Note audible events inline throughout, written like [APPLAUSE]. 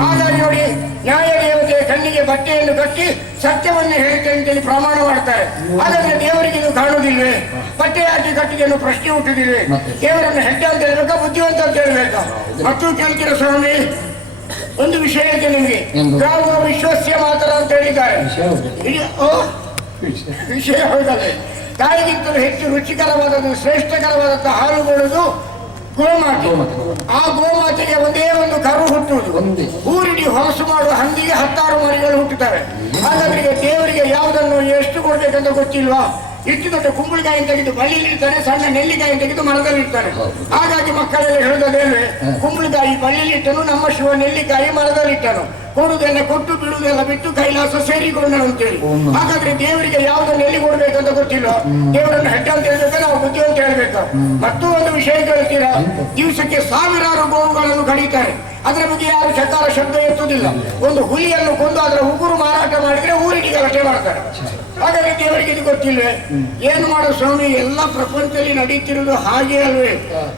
ಹಾಗಾಗಿ ನೋಡಿ ನ್ಯಾಯ ದೇವತೆಯ ಕಣ್ಣಿಗೆ ಬಟ್ಟೆಯನ್ನು ಕಟ್ಟಿ ಸತ್ಯವನ್ನು ಹೇಳ್ತೇನೆ ಅಂತೇಳಿ ಪ್ರಮಾಣ ಮಾಡ್ತಾರೆ. ಹಾಗಾದ್ರೆ ದೇವರಿಗೆ ಇದು ಕಾಣುವುದಿಲ್ವೇ? ಬಟ್ಟೆ ಹಾಕಿ ಕಟ್ಟಿಗೆ ಪ್ರಶ್ನೆ ಹುಟ್ಟುದಿಲ್ವೇ ಮತ್ತೆ? ದೇವರನ್ನು ಹೆಡ್ಡ ಅಂತ ಹೇಳ್ಬೇಕಾ ಬುದ್ಧಿವಂತ ಅಂತ ಹೇಳ್ಬೇಕಾ? ಮತ್ತು ಕೇಳ್ತೀರ ಸ್ವಾಮಿ ಒಂದು ವಿಷಯ ಇದೆ ನಿಮಗೆ. ಗ್ರಾಮ ವಿಶ್ವಾಸ್ಯ ಮಾತರ ಅಂತ ಹೇಳಿದ್ದಾರೆ. ವಿಷಯ ಹೌದಲ್ಲ? ತಾಯಿಗಿಂತಲೂ ಹೆಚ್ಚು ರುಚಿಕರವಾದದ್ದು ಶ್ರೇಷ್ಠಕರವಾದಂತಹ ಹಾಲು ಕೊಡುವುದು ಗೋಮಾತೆ. ಆ ಗೋಮಾತೆಗೆ ಒಂದೇ ಒಂದು ಕರು ಹುಟ್ಟುವುದು. ಊರಿಡಿ ಹೊಲಸು ಮಾಡುವ ಹಂದಿಗೆ ಹತ್ತಾರು ಮರಿಗಳು ಹುಟ್ಟುತ್ತವೆ. ಹಾಗಾದ್ರೆ ದೇವರಿಗೆ ಯಾವುದನ್ನು ಎಷ್ಟು ಕೊಡ್ಬೇಕಂತ ಗೊತ್ತಿಲ್ವಾ? ಹೆಚ್ಚು ದೊಡ್ಡ ಕುಂಬಳಕಾಯಿ ತೆಗೆದು ಬಳ್ಳಿಲಿ ಇಡ್ತಾನೆ ಸಣ್ಣ ನೆಲ್ಲಿಕಾಯಿ ತೆಗೆದು ಮರದಲ್ಲಿ ಇರ್ತಾರೆ ಹಾಗಾಗಿ ಮಕ್ಕಳೆಲ್ಲ ಹೇಳುವುದೇನ್ವೆ ಕುಂಬಳಕಾಯಿ ಬಳ್ಳಿಲಿ ಇಟ್ಟನು ನಮ್ಮ ಶಿವ ನೆಲ್ಲಿಕಾಯಿ ಮರದಲ್ಲಿ ಇಟ್ಟನು. ಕೊಡುವುದೆಲ್ಲ ಕೊಟ್ಟು ಬಿಡುವುದೆಲ್ಲ ಬಿಟ್ಟು ಕೈಲಾಸ ಸೇರಿಕೊಂಡ ಅಂತೇಳಿ. ಹಾಗಾದ್ರೆ ದೇವರಿಗೆ ಯಾವುದನ್ನು ಎಲ್ಲಿ ಕೊಡ್ಬೇಕಂತ ಗೊತ್ತಿಲ್ಲ. ದೇವರನ್ನು ಹೆಡ್ಡ ಅಂತ ಹೇಳ್ಬೇಕು ನಾವು ಬುದ್ಧಿ ಅಂತ ಹೇಳ್ಬೇಕು? ಮತ್ತೂ ಒಂದು ವಿಷಯ ಕೇಳ್ತೀರಾ? ದಿವಸಕ್ಕೆ ಸಾವಿರಾರು ಗೋವುಗಳನ್ನು ಕಡಿತಾರೆ ಅದರ ಬಗ್ಗೆ ಯಾರು ಸಕಾರ ಶಬ್ದ ಎತ್ತುವುದಿಲ್ಲ. ಒಂದು ಹುಲಿಯನ್ನು ಕೊಂದು ಅದರ ಉಗುರು ಮಾರಾಟ ಮಾಡಿದ್ರೆ ಊರಿಗೆ ಗಲಾಟೆ ಮಾಡ್ತಾರೆ. ಹಾಗಾದ್ರೆ ದೇವರಿಗೆ ಇದು ಗೊತ್ತಿಲ್ವೇ? ಏನು ಮಾಡೋ ಸ್ವಾಮಿ ಎಲ್ಲ ಪ್ರಪಂಚದಲ್ಲಿ ನಡೀತಿರುವುದು ಹಾಗೆ ಅಲ್ವೇ?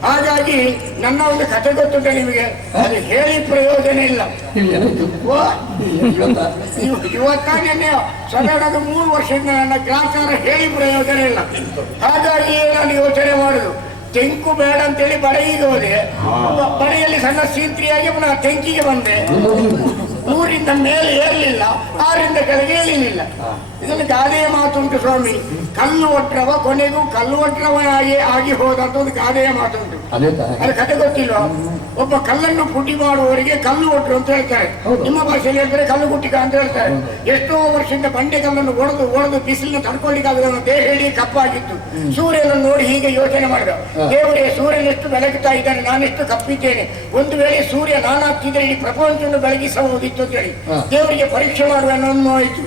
ಹಾಗಾಗಿ ನನ್ನ ಒಂದು ಕಥೆ ಗೊತ್ತುಂಟ ನಿಮಗೆ? ಅದು ಹೇಳಿ ಪ್ರಯೋಜನ ಇಲ್ಲ. ಇಲ್ಲಿ ನೀವು ಸದನದ ಮೂರು ವರ್ಷದಿಂದ ನನ್ನ ಗ್ರಾಹಕರ ಹೇಳಿ ಪ್ರಯೋಜನ ಇಲ್ಲ ಹಾಗಾಗಿ ನಾನು ಯೋಚನೆ ಮಾಡುದು ತೆಂಕು ಬೇಡ ಅಂತೇಳಿ ಹೇಳಿ ಹೋದೆ ಬಡೆಯಲ್ಲಿ ಸಣ್ಣ ಸೀತ್ರಿಯಾಗಿ ನಾನು ತೆಂಕಿಗೆ ಬಂದೆ ಊರಿಂದ ಮೇಲೆ ಏರಲಿಲ್ಲ, ಆರಿಂದ ಕೆಳಗೆ ಏಳಲಿಲ್ಲ ಇದನ್ನು ಗಾದೆಯ ಮಾತುಂಟು ಸ್ವಾಮಿ. ಕಲ್ಲು ಒಟ್ರವ ಕೊನೆಗೂ ಕಲ್ಲು ಒಟ್ರವನಾಗಿ ಆಗಿ ಆಗಿ ಅಂತ ಒಂದು ಗಾದೆಯ ಮಾತು ಉಂಟು. ಅದು ಕತೆ ಗೊತ್ತಿಲ್ಲ ಒಬ್ಬ ಕಲ್ಲನ್ನು ಪುಟಿ ಮಾಡುವವರಿಗೆ ಕಲ್ಲು ಒಟ್ರು ಅಂತ ಹೇಳ್ತಾರೆ. ನಿಮ್ಮ ಭಾಷೆಯಲ್ಲಿ ಹೇಳ್ತಾರೆ ಕಲ್ಲು ಕುಟ್ಟಿಕ ಅಂತ ಹೇಳ್ತಾರೆ. ಎಷ್ಟೋ ವರ್ಷದಿಂದ ಬಂಡೆ ಕಲ್ಲನ್ನು ಒಡೆದು ಒಡೆದು ಬಿಸಿಲನ್ನು ತಡ್ಕೊಳ್ಳಿಕ್ಕಾಗದ ದೇಹ ಹೇಳಿ ಕಪ್ಪಾಗಿತ್ತು. ಸೂರ್ಯನನ್ನು ನೋಡಿ ಹೀಗೆ ಯೋಚನೆ ಮಾಡಿದ. ದೇವರೇ ಸೂರ್ಯನೆಷ್ಟು ಬೆಳಗುತ್ತಾ ಇದ್ದಾನೆ? ನಾನೆಷ್ಟು ಕಪ್ಪಿದ್ದೇನೆ. ಒಂದು ವೇಳೆ ಸೂರ್ಯ ನಾನಾಗ್ತಿದ್ರೆ ಈ ಪ್ರಪಂಚವನ್ನು ಬೆಳಗಿಸಬಹುದಿತ್ತು ಅಂತ ಹೇಳಿ. ದೇವರಿಗೆ ಪರೀಕ್ಷೆ ಮಾಡುವ ಅನ್ನೋ ಆಯಿತು.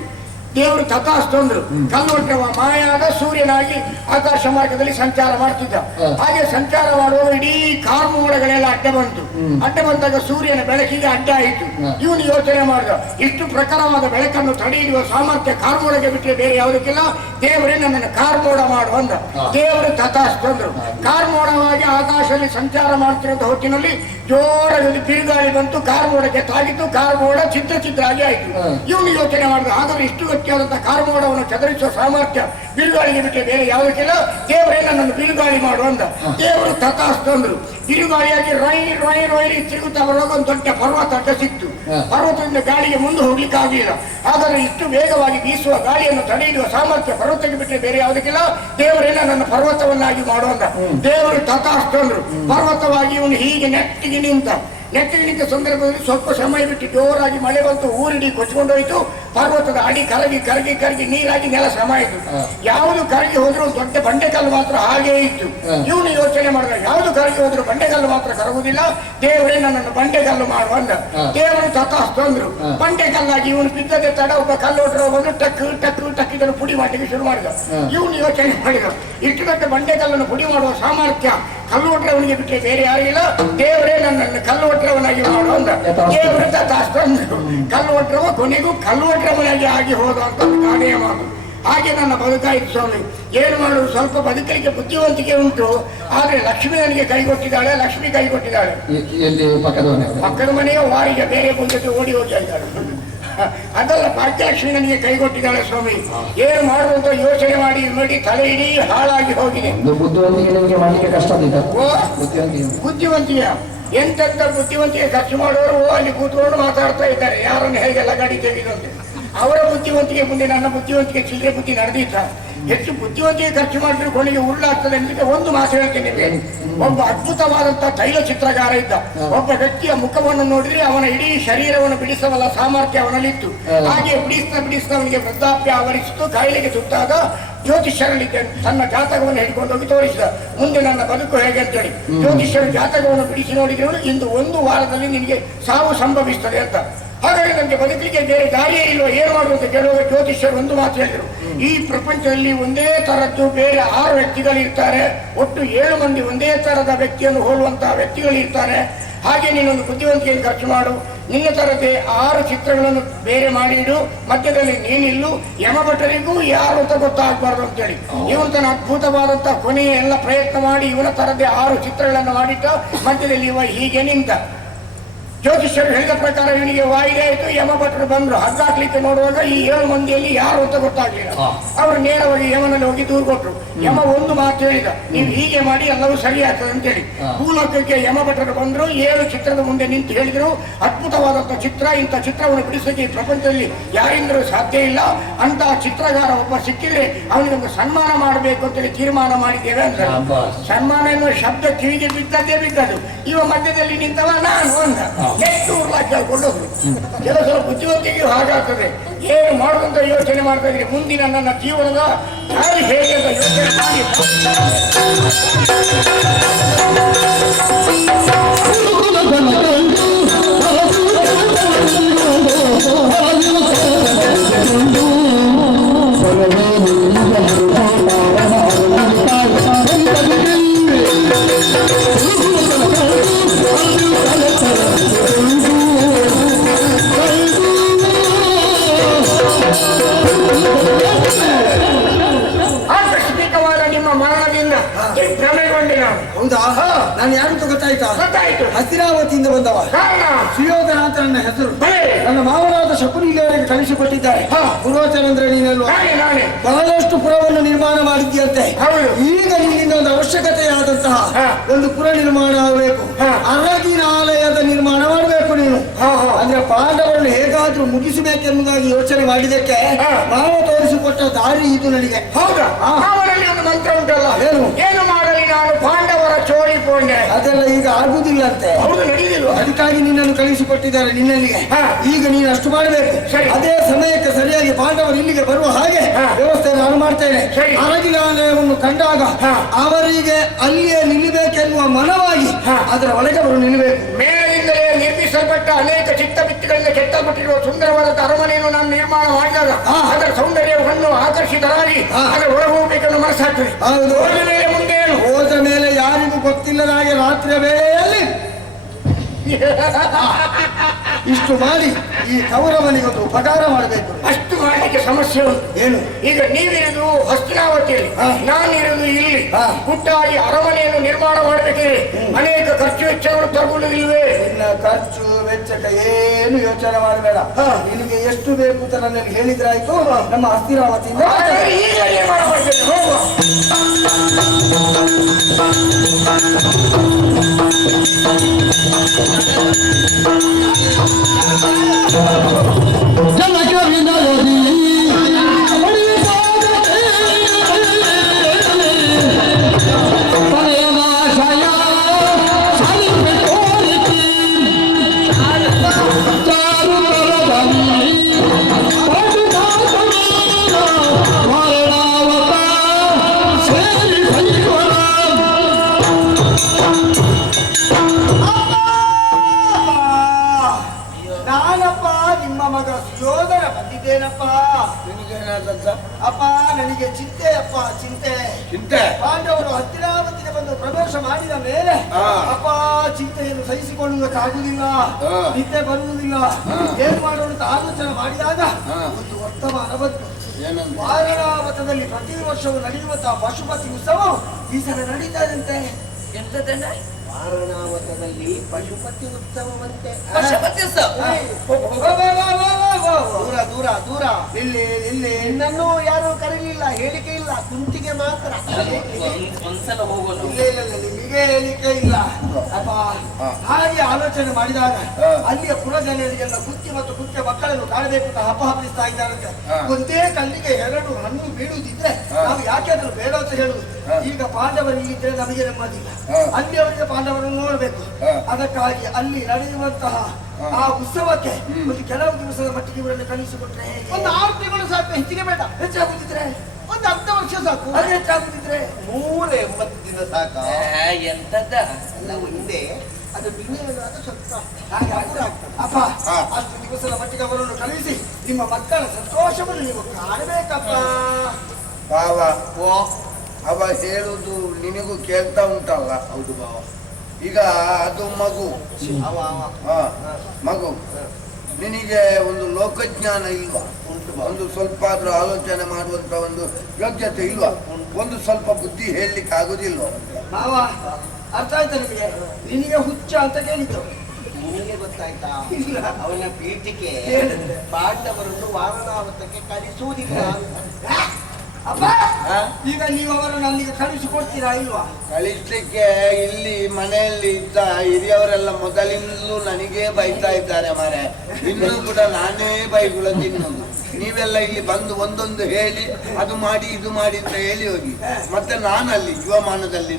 ದೇವರು ತಥಾಸ್ತಂದ್ರು ಕಲ್ಲೋಟವ ಮಾಯಾದ ಸೂರ್ಯನಾಗಿ ಆಕಾಶ ಮಾರ್ಗದಲ್ಲಿ ಸಂಚಾರ ಮಾಡ್ತಿದ್ದ. ಹಾಗೆ ಸಂಚಾರ ಮಾಡುವಾಗ ಇಡೀ ಕಾರ್ಮೋಡಗಳೆಲ್ಲ ಅಡ್ಡ ಬಂತು. ಅಡ್ಡ ಬಂದಾಗ ಸೂರ್ಯನ ಬೆಳಕಿಗೆ ಅಡ್ಡ ಆಯಿತು. ಇವನು ಯೋಚನೆ ಮಾಡಿದ ಇಷ್ಟು ಪ್ರಖರವಾದ ಬೆಳಕನ್ನು ತಡೆಯುವ ಸಾಮರ್ಥ್ಯ ಕಾರ್ಮೋಡಗೆ ಬಿಟ್ಟರೆ ಬೇರೆ ಯಾವುದಕ್ಕಿಲ್ಲ? ದೇವರೇ ನನ್ನನ್ನು ಕಾರ್ಮೋಡ ಮಾಡು ಅಂದ. ದೇವರು ತಥಾಸ್ತಂದ್ರು. ಕಾರ್ಮೋಡವಾಗಿ ಆಕಾಶದಲ್ಲಿ ಸಂಚಾರ ಮಾಡ್ತಿರೋಂಥ ಹೊತ್ತಿನಲ್ಲಿ ಜೋರಾಗಿ ಬಿರುಗಾಳಿ ಬಂತು ಕಾರ್ಮೋಡಕ್ಕೆ ತಾಗಿತ್ತು ಕಾರ್ಮೋಡ ಚಿತ್ರ ಚಿತ್ರ ಆಗಿ ಆಯಿತು. ಇವನು ಯೋಚನೆ ಮಾಡಿದ ಹಾಗಾದ್ರೆ ಇಷ್ಟು ಗಟ್ಟಿಯಾದಂತಹ ಕಾರ್ಮೋಡವನ್ನು ಚದರಿಸುವ ಸಾಮರ್ಥ್ಯ ಬಿರುಗಾಳಿಗೆ ಬಿಟ್ಟರೆ ಬೇರೆ ಯಾವುದಕ್ಕಿಲ್ಲ? ದೇವರೇ ನನ್ನನ್ನು ಬಿರುಗಾಳಿ ಮಾಡು ಅಂದ. ದೇವರು ತಥಾಸ್ತಂದ್ರು ಬಿರುಗಾಳಿಯಾಗಿ ರೈ ರೈ ರೈ ತಿರುಗುತ್ತಾ ಬರುವಾಗ ಒಂದು ದೊಡ್ಡ ಪರ್ವತ ಅಡ್ಡ ಸಿಕ್ತು. ಹ. ಪರ್ವತದಿಂದ ಗಾಳಿಗೆ ಮುಂದೆ ಹೋಗ್ಲಿಕ್ಕೆ ಆಗಲಿಲ್ಲ. ಆದರೆ ಇಷ್ಟು ವೇಗವಾಗಿ ಬೀಸುವ ಗಾಳಿಯನ್ನು ತಡೆಯುವ ಸಾಮರ್ಥ್ಯ ಪರ್ವತಕ್ಕೆ ಬಿಟ್ಟರೆ ಬೇರೆ ಯಾವುದಕ್ಕಿಲ್ಲ? ದೇವರೇ ನನ್ನ ಪರ್ವತವನ್ನಾಗಿ ಮಾಡು ಅಂತ ದೇವರು ತಥಾಸ್ತಂದ್ರು ಪರ್ವತವಾಗಿ ಇವನು ಹೀಗೆ ನೆಟ್ಟಿಗೆ ನಿಂತ. ನೆಟ್ಟಿಗೆ ನಿಂತ ಸಂದರ್ಭದಲ್ಲಿ ಸ್ವಲ್ಪ ಸಮಯ ಬಿಟ್ಟು ಜೋರಾಗಿ ಮಳೆ ಬಂತು. ಊರಿಡಿ ಕೊಚ್ಕೊಂಡು ಹೋಯ್ತು. ಪರ್ವತದ ಅಡಿ ಕರಗಿ ಕರಗಿ ಕರಗಿ ನೀರಾಗಿ ನೆಲ ಶ್ರಮ ಆಯಿತು. ಯಾವುದು ಕರಗಿ ಹೋದ್ರು ದೊಡ್ಡ ಬಂಡೆಕಲ್ಲು ಮಾತ್ರ ಹಾಗೇ ಇತ್ತು. ಇವನು ಯೋಚನೆ ಮಾಡಿದ ಯಾವುದು ಕರಗಿ ಹೋದ್ರು ಬಂಡೆಕಲ್ಲು ಮಾತ್ರ ಕರಗುವುದಿಲ್ಲ ದೇವರೇ ನನ್ನನ್ನು ಬಂಡೆಕಲ್ಲು ಮಾಡು ಅಂದ. ಹ. ದೇವರು ತಥಾಸ್ತು ಅಂದ್ರು. ಬಂಡೆಕಲ್ಲಾಗಿ ಇವನು ಬಿದ್ದದೆ ತಡ ಒಬ್ಬ ಕಲ್ಲೊಟ್ಟರು ಬಂದು ಟಕ್ ಟಕ್ ಟಕ್ ಇದನ್ನು ಪುಡಿ ಮಾಡಲಿಕ್ಕೆ ಶುರು ಮಾಡಿದ. ಇವನು ಯೋಚನೆ ಮಾಡಿದ ಇಷ್ಟು ದೊಡ್ಡ ಬಂಡೆಕಲ್ಲನ್ನು ಪುಡಿ ಮಾಡುವ ಸಾಮರ್ಥ್ಯ ಕಲ್ಲುವಟ್ರವನಿಗೆ ಬಿಟ್ಟರೆ ಬೇರೆ ಯಾರಿಲ್ಲ ದೇವರೇ ನನ್ನನ್ನು ಕಲ್ಲುವಟ್ರವನಾಗಿ ಮಾಡು ಅಂದ ಯಥಾಸ್ತು. ದೇವರು ತಥಾಸ್ತು ಅಂದ್ರು ಕಲ್ಲುವಟ್ರವ ಕೊನೆಗೂ ಕಲ್ಲುವಟ್ರವನಾಗಿ ಆಗಿ ಹೋದ ಅಂತ ಒಂದು ಗಾದೆಯ ಮಾತು ಹಾಗೆ ನನ್ನ ಬದುಕಾಯಿತು ಸ್ವಾಮಿ ಏನು ಮಾಡುವುದು ಸ್ವಲ್ಪ ಬದುಕಲಿಕ್ಕೆ ಬುದ್ಧಿವಂತಿಕೆ ಉಂಟು ಆದ್ರೆ ಲಕ್ಷ್ಮಿ ನನಗೆ ಕೈಗೊಟ್ಟಿದ್ದಾಳೆ ಲಕ್ಷ್ಮಿ ಕೈಗೊಟ್ಟಿದ್ದಾಳೆ ಎ- ಎಲ್ಲಿ ಪಕ್ಕದವನೇ ಅವ್ರು? ಪಕ್ಕದ ಮನೆಯ ವಾರಿಗೆ ಬೇರೆ ಮುಂದೆ ಓಡಿ ಹೋಗ್ತಾ ಇದ್ದಾಳೆ ಅದಲ್ಲ ಭಾಗ್ಯಲಕ್ಷ್ಮಿ ನನಗೆ ಕೈಗೊಟ್ಟಿದ್ದಾಳೆ ಸ್ವಾಮಿ. ಏನು ಮಾಡುವಂತ ಯೋಚನೆ ಮಾಡಿ ನೋಡಿ ತಲೆ ಇಡೀ ಹಾಳಾಗಿ ಹೋಗಿದೆ. ಬುದ್ಧಿವಂತಿಕೆ ಮಾಡ್ಲಿಕ್ಕೆ ಕಷ್ಟ ಬುದ್ಧಿವಂತಿಯ ಎಂತೆಂತ ಬುದ್ಧಿವಂತಿಕೆ ಖರ್ಚು ಮಾಡೋರು ಅಲ್ಲಿ ಕೂತ್ಕೊಂಡು ಮಾತಾಡ್ತಾ ಇದ್ದಾರೆ. ಯಾರನ್ನು ಹೇಗೆಲ್ಲ ಗಾಡಿ ತೆಗೆದಂತೆ ಅವರ ಬುದ್ಧಿವಂತಿಕೆ ಮುಂದೆ ನನ್ನ ಬುದ್ಧಿವಂತಿಕೆ ಚಿಲ್ಲರೆ ಬುದ್ಧಿ ನಡೆದಿತ್ತ? ಹೆಚ್ಚು ಬುದ್ಧಿವಂತಿಗೆ ಖರ್ಚು ಮಾಡಿದ್ರೆ ಕೊನೆಗೆ ಉರುಳಾಗ್ತದೆ ಅಂತ ಒಂದು ಮಾತು ಹೇಳ್ತೀನಿ ನಿಮಗೆ. ಒಬ್ಬ ಅದ್ಭುತವಾದಂತಹ ತೈಲ ಚಿತ್ರಗಾರ ಇದ್ದ. ಒಬ್ಬ ವ್ಯಕ್ತಿಯ ಮುಖವನ್ನು ನೋಡಿದ್ರೆ ಅವನ ಇಡೀ ಶರೀರವನ್ನು ಬಿಡಿಸಬಲ್ಲ ಸಾಮರ್ಥ್ಯ ಅವನಲ್ಲಿತ್ತು. ಹಾಗೆ ಬಿಡಿಸ್ತಾ ಬಿಡಿಸ್ತಾ ಅವನಿಗೆ ವೃದ್ಧಾಪ್ಯ ಆವರಿಸಿತು. ಕಾಯಿಲೆಗೆ ತುತ್ತಾದ ಜ್ಯೋತಿಷ್ಯರಲ್ಲಿ ತನ್ನ ಜಾತಕವನ್ನು ಹಿಡ್ಕೊಂಡು ಹೋಗಿ ತೋರಿಸಿದ. ಮುಂದೆ ನನ್ನ ಬದುಕು ಹೇಗೆ ಅಂತೇಳಿ. ಜ್ಯೋತಿಷ್ಯರು ಜಾತಕವನ್ನು ಬಿಡಿಸಿ ನೋಡಿದ್ರು ಇಂದು ಒಂದು ವಾರದಲ್ಲಿ ನಿನಗೆ ಸಾವು ಸಂಭವಿಸ್ತದೆ ಅಂತ. ಹಾಗಾಗಿ ನನಗೆ ಬದುಕಲಿಕ್ಕೆ ಬೇರೆ ದಾರಿಯೇ ಇಲ್ವ? ಏನು ಅಂತ ಕೇಳುವಾಗ ಜ್ಯೋತಿಷ್ಯರು ಒಂದು ಮಾತು ಹೇಳಿದರು. ಈ ಪ್ರಪಂಚದಲ್ಲಿ ಒಂದೇ ತರದ್ದು ಬೇರೆ ಆರು ವ್ಯಕ್ತಿಗಳಿರ್ತಾರೆ. ಒಟ್ಟು ಏಳು ಮಂದಿ ಒಂದೇ ತರದ ವ್ಯಕ್ತಿಯನ್ನು ಹೋಲುವಂತಹ ವ್ಯಕ್ತಿಗಳಿರ್ತಾರೆ. ಹಾಗೆ ನೀನೊಂದು ಬುದ್ಧಿವಂತಿಕೆಯನ್ನು ಖರ್ಚು ಮಾಡು. ನಿನ್ನ ತರದೇ ಆರು ಚಿತ್ರಗಳನ್ನು ಬೇರೆ ಮಾಡಿಡು ಮಧ್ಯದಲ್ಲಿ ನೀನಿಲ್ಲು. ಯಮಭಟರಿಗೂ ಯಾರು ಅಂತ ಗೊತ್ತಾಗಬಾರ್ದು ಅಂತೇಳಿ. ನೀವು ತನ್ನ ಅದ್ಭುತವಾದಂತಹ ಕೊನೆಯ ಎಲ್ಲ ಪ್ರಯತ್ನ ಮಾಡಿ ಇವನ ತರದೇ ಆರು ಚಿತ್ರಗಳನ್ನು ಮಾಡಿಟ್ಟ. ಮಧ್ಯದಲ್ಲಿ ಇವ ಹೀಗೆ ನಿಂತ ಜ್ಯೋತಿಷ್ಯರು ಹೇಳಿದ ಪ್ರಕಾರ ಇವನಿಗೆ ವಾಯಿದೆ ಆಯ್ತು ಯಮ ಭಟ್ರು ಬಂದ್ರು. ಹಗ್ಗ ಹಾಕ್ಲಿಕ್ಕೆ ನೋಡುವಾಗ ಈ ಏಳು ಮಂದಿಯಲ್ಲಿ ಯಾರು ಅಂತ ಗೊತ್ತಾಗ್ಲಿಲ್ಲ. ಅವರು ನೇರವಾಗಿ ಯಮನಲ್ಲಿ ಹೋಗಿ ದೂರು ಕೊಟ್ಟರು ಯಮ ಒಂದು ಮಾತು ಹೇಳಿದ ನೀವು ಹೀಗೆ ಮಾಡಿ ಎಲ್ಲವೂ ಸರಿ ಆಗ್ತದೆ ಅಂತೇಳಿ. ಭೂಲೋಕಕ್ಕೆ ಯಮ ಬಂದರು ಬಂದ್ರು ಏಳು ಚಿತ್ರದ ಮುಂದೆ ನಿಂತು ಹೇಳಿದ್ರು. ಅದ್ಭುತವಾದಂಥ ಚಿತ್ರ ಇಂಥ ಚಿತ್ರವನ್ನು ಬಿಡಿಸಲಿಕ್ಕೆ ಈ ಪ್ರಪಂಚದಲ್ಲಿ ಯಾರಿಂದರೂ ಸಾಧ್ಯ ಇಲ್ಲ. ಅಂತ ಚಿತ್ರಗಾರ ಒಬ್ಬ ಸಿಕ್ಕಿದ್ರೆ ಅವನಿಗೊಂದು ಸನ್ಮಾನ ಮಾಡಬೇಕು ಅಂತೇಳಿ ತೀರ್ಮಾನ ಮಾಡಿದ್ದೇವೆ ಅಂತ ಸನ್ಮಾನ ಎನ್ನುವ ಶಬ್ದ ಕಿವಿಗೆ ಬಿದ್ದದ್ದೇ ಬಿದ್ದದು ಇವ ಮಧ್ಯದಲ್ಲಿ ನಿಂತವ ನಾನು ಅಂದ. ಎಷ್ಟು ಉರ್ಲ ಕೇಳ್ಕೊಂಡು ಕೆಲವು ಸಲ ಬುದ್ಧಿವಂತಿಗೆ ಹಾಗಾಗ್ತದೆ ಏನು ಮಾಡುವಂತ ಯೋಚನೆ ಮಾಡ್ತಾ ಇದ್ರೆ ಮುಂದಿನ ನನ್ನ ಜೀವನದ ದಾರಿ ಹೇಗೆ ಅಂತ ಯೋಚನೆ ಮಾಡಿ ಆಕಸ್ಮಿಕವಾದ ಹೌದಾ. ನಾನು ಯಾರು ಅಂತ ಗೊತ್ತಾಯ್ತಾ? ಗೊತ್ತಾಯ್ತು. ಹಸ್ತಿನಾವತಿಯಿಂದ ಬಂದವ. ಸುಯೋಧನ ಅಂತ ನನ್ನ ಹೆಸರು. ನನ್ನ ಮಾವನಾದ ಶಕುನಿ ಇಲ್ಲಿಯವರೆಗೆ ಕಳಿಸಿಕೊಟ್ಟಿದ್ದಾರೆ ಪುರೋಚನಂದ್ರೆ ನೀನಲ್ಲ ನೀನಲ್ವಾ ಬಹಳಷ್ಟು ಪುರವನ್ನು ನಿರ್ಮಾಣ ಮಾಡಿದ್ಯಂತೆ. ಈಗ ನಿನ್ನಿಂದ ಒಂದು ಅವಶ್ಯಕತೆಯಾದಂತಹ. ಒಂದು ಪುರ ನಿರ್ಮಾಣ ಆಗಬೇಕು. ಅರಗಿನ ಆಲಯದ ನಿರ್ಮಾಣ ಮಾಡಬೇಕು ನೀನು. ಹಾ, ಹಾ. ಅಂದ್ರೆ ಪಾಂಡವರನ್ನು ಹೇಗಾದ್ರೂ ಮುಗಿಸಬೇಕೆಂಬುದಾಗಿ ಯೋಚನೆ ಮಾಡಿದಕ್ಕೆ. ಮಾವ ತೋರಿಸಿಕೊಟ್ಟ ದಾರಿ ಇದು ನನಗೆ. ಹೌದಾ? ಏನು? ಏನು ಮಾಡಲಿ ನಾನು? ಪಾಂಡವರ ಅದೆಲ್ಲ ಈಗ ಆಗುದಿಲ್ಲ ಅಂತೆ. ಹೌದು ಅದಕ್ಕಾಗಿ ನಿನ್ನನ್ನು ಕಳಿಸಿಕೊಟ್ಟಿದ್ದಾರೆ ನಿನ್ನಲ್ಲಿಗೆ ಹಾ. ಈಗ ನೀನು ಅಷ್ಟು ಮಾಡಬೇಕು. ಅದೇ ಸಮಯಕ್ಕೆ ಸರಿಯಾಗಿ ಪಾಂಡವರು ಇಲ್ಲಿಗೆ ಬರುವ ಹಾಗೆ ವ್ಯವಸ್ಥೆ ನಾನು ಮಾಡ್ತೇನೆ. ಅರಗಿನಾಲಯವನ್ನು ಕಂಡಾಗ. ಅವರಿಗೆ ಅಲ್ಲಿಯೇ ನಿಲ್ಲಬೇಕೆನ್ನುವ ಮನವಾಗಿ ಅದರ ಒಳಗೆ ಅವರು ನಿಲ್ಲಬೇಕು. ನಿರ್ಮಿಸಲ್ಪಟ್ಟ ಅನೇಕ ಚಿತ್ತಬಿತ್ತಿಗಳಿಂದ ಕೆತ್ತಲ್ಪಟ್ಟಿರುವ ಸುಂದರವಾದ ಅರಮನೆಯನ್ನು ನಾನು ನಿರ್ಮಾಣ ಮಾಡಿದಾಗ ಅದರ ಸೌಂದರ್ಯವನ್ನು ಆಕರ್ಷಿತರಾಗಿ. ಅದರ ಒಳ ಹೋಗಬೇಕೆಂದು ಮನಸ್ಸಾಗ್ತದೆ. ಹೌದು. ಮೇಲೆ ಮುಂದೆ ಹೋದ ಮೇಲೆ ಯಾರಿಗೂ ಗೊತ್ತಿಲ್ಲದ ಹಾಗೆ ರಾತ್ರಿಯ ವೇಳೆಯಲ್ಲಿ [LAUGHS] ಇಷ್ಟು ಮಾಡಿ ಈ ಕೌರವನಿಗೊಂದು ಉಪಕಾರ ಮಾಡಬೇಕು. ಅಷ್ಟು ಮಾಡಲಿಕ್ಕೆ ಸಮಸ್ಯೆ ಉಂಟು. ಏನು? ಈಗ ನೀವಿರುವುದು ಹಸ್ತಿನಾವತಿಯಲ್ಲಿ. ನಾನು ನಾನಿರುವುದು ಇಲ್ಲಿ. ಗುಟ್ಟಾಗಿ ಅರಮನೆಯನ್ನು ನಿರ್ಮಾಣ ಮಾಡಬೇಕೇ ಅನೇಕ ಖರ್ಚು ವೆಚ್ಚಗಳು ತಗೊಳ್ಳುವುದಿಲ್ವೇ ನಿನ್ನ ಖರ್ಚು ವೆಚ್ಚಕ್ಕೆ ಏನು ಯೋಚನೆ ಮಾಡಬೇಡ. ನಿನಗೆ ಎಷ್ಟು ಬೇಕು ಅಂತ ನನಗೆ ಹೇಳಿದ್ರಾಯ್ತು. ನಮ್ಮ ಹಸ್ತಿನಾವತಿಯಿಂದ ಈಗ ನಿರ್ಮಾಣ ಮಾಡಬೇಕು ಹೋಗುವ. Jama'a kabin da ಚಿಂತೆ ಪಾಂಡವರು ಹತ್ತಿರಾವತಿಗೆ ಬಂದು ಪ್ರವೇಶ ಮಾಡಿದ ಮೇಲೆ. ಅಪ್ಪ ಚಿಂತೆಯನ್ನು ಸಹಿಸಿಕೊಳ್ಳುವುದಕ್ಕಾಗುವುದಿಲ್ಲ. ನಿದ್ದೆ ಬರುವುದಿಲ್ಲ. ಏನ್ ಮಾಡೋಣ ಅಂತ ಆಲೋಚನೆ ಮಾಡಿದಾಗ ಒಂದು ವರ್ತಮಾನ ಬಂತು. ಏನಂತ? ವಾರಣಾವತದಲ್ಲಿ ಪ್ರತಿ ವರ್ಷವೂ ನಡೆಯುವಂತಹ ಪಶುಪತಿ ಉತ್ಸವ ಈ ಸಲ ನಡೀತದಂತೆ. ವಾರಣಾವತದಲ್ಲಿ ಪಶುಪತಿ ಉತ್ಸವವಂತೆ. ಪಶುಪತಿ ಉತ್ಸವ? ದೂರ ದೂರ ದೂರ. ಇಲ್ಲಿ ಇಲ್ಲಿ. ನನ್ನೂ ಯಾರು ಕರೀಲಿಲ್ಲ. ಹೇಳಿಕೆ ಇಲ್ಲ ಕುಂತಿಗೆ ಮಾತ್ರ. ಒಂದ್- ಒಂದ್ಸಲ ಹೋಗೋಣ. ಇಲ್ಲ ಇಲ್ಲ ಇಲ್ಲ, ನಿಮಗೆ ಹೇಳಿಕೆ ಇಲ್ಲ. ಅಪ್ಪ ಹಾಗೆ ಆಲೋಚನೆ ಮಾಡಿದಾಗ. ಅಲ್ಲಿಯ ಪುರ ಜನರಿಗೆಲ್ಲ ಕುತ್ತಿ ಮತ್ತು ಕುತ್ತಿಗೆ ಮಕ್ಕಳನ್ನು ಕಾಣಬೇಕು ಅಂತ ಹಬ್ಬ ಹಬ್ಬಿಸ್ತಾ ಇದ್ದಾರಂತೆ ಒಂದೇ ಕಲ್ಲಿಗೆ ಎರಡು ಹಣ್ಣು ಬೀಳುದಿದ್ರೆ ನಾವು ಯಾಕೆ ಅದನ್ನು ಬೇಡ ಅಂತ ಹೇಳುದು ಹಾ. ಈಗ ಪಾಂಡವರು ಇಲ್ಲಿದ್ರೆ ನಮಗೆ ನೆಮ್ಮದಿಲ್ಲ. ಅಲ್ಲಿಯವರಿಗೆ ಅಲ್ಲಿ ಅವರಿಗೆ ಪಾಂಡವರನ್ನು ನೋಡಬೇಕು. ಅದಕ್ಕಾಗಿ ಅಲ್ಲಿ ನಡೆಯುವಂತಹ ಆ ಉತ್ಸವಕ್ಕೆ ಒಂದು ಕೆಲವು ದಿವಸದ ಮಟ್ಟಿಗೆ ಇವರನ್ನು ಕಳಿಸಿಕೊಟ್ರೆ ಒಂದು ಆರು ತಿಂಗಳು ಸಾಕು ಹೆಚ್ಚಿಗೆ ಬೇಡ. ಹೆಚ್ಚಾಗುತ್ತಿದ್ರೆ ಒಂದು ಅರ್ಧ ವರ್ಷ ಸಾಕು. ಅದೇ ಹೆಚ್ಚಾಗುತ್ತಿದ್ರೆ ನೂರ ಎಂಬತ್ತು ದಿನ ಸಾಕ. ಆ, ಎಂತದ ಅಲ್ಲ ಒಂದೇ. ಅದು ಬಿಳಿಯಾದಾಗ ಸ್ವಲ್ಪ ಹಾಗೆ ಹಗುರ ಆಗ್ತದೆ. ಅಪ್ಪ. ಅಷ್ಟು ದಿವಸದ ಮಟ್ಟಿಗೆ ಅವರನ್ನು ಕಳುಹಿಸಿ ನಿಮ್ಮ ಮಕ್ಕಳ ಸಂತೋಷವನ್ನು ನೀವು ಕಾಣಬೇಕಪ್ಪ. ಬಾವ ಅವ ಹೇಳುದು ನಿನಗೂ ಕೇಳ್ತಾ ಉಂಟಲ್ಲ ಹೌದು ಬಾವ. ಈಗ ಅದು ಮಗು. ಅವ ಮಗು. ನಿನಗೆ ಒಂದು ಲೋಕಜ್ಞಾನ ಇಲ್ವಾ? ಒಂದು ಸ್ವಲ್ಪ ಆದರೂ ಆಲೋಚನೆ ಮಾಡುವಂತ ಒಂದು ಯೋಗ್ಯತೆ ಇಲ್ವಾ? ಒಂದು ಸ್ವಲ್ಪ ಬುದ್ಧಿ ಹೇಳಲಿಕ್ಕೆ ಆಗೋದಿಲ್ಲ ಮಾವ ಅರ್ಥ ಆಯ್ತಾ ನಿಮಗೆ? ನಿನಗೆ ಹುಚ್ಚ ಅಂತ ಕೇಳಿದ್ದು. ನಿನಗೆ ಗೊತ್ತಾಯ್ತಾ? ಇಲ್ಲ. ಅವನ ಪೀಠಿಕೆ? ಪಾಂಡವರನ್ನು ವಾರಣಾವತಕ್ಕೆ ಕಳಿಸುವುದಿಲ್ಲ ಅಪ್ಪ ಆ? ಈಗ ನೀವು ಅವರನ್ನು ಅಲ್ಲಿಗೆ ಕಳಿಸಿಕೊಡ್ತೀರಾ ಇಲ್ವಾ? ಕಳಿಸ್ಲಿಕ್ಕೆ ಇಲ್ಲಿ ಮನೆಯಲ್ಲಿ ಇದ್ದ ಹಿರಿಯವರೆಲ್ಲ ಮೊದಲಿಂದಲೂ ನನಗೇ ಬೈತಾ ಇದ್ದಾರೆ ಮಾರೆ ಇನ್ನೂ ಕೂಡ ನಾನೇ ಬೈಗುಳ ತಿನ್ನೋದು ನೀವೆಲ್ಲ ಇಲ್ಲಿ ಬಂದು ಒಂದೊಂದು ಹೇಳಿ ಅದು ಮಾಡಿ ಇದು ಮಾಡಿ ಅಂತ ಹೇಳಿ ಹೋಗಿ. ಮತ್ತೆ ನಾನಲ್ಲಿ ಯುವಮಾನದಲ್ಲಿ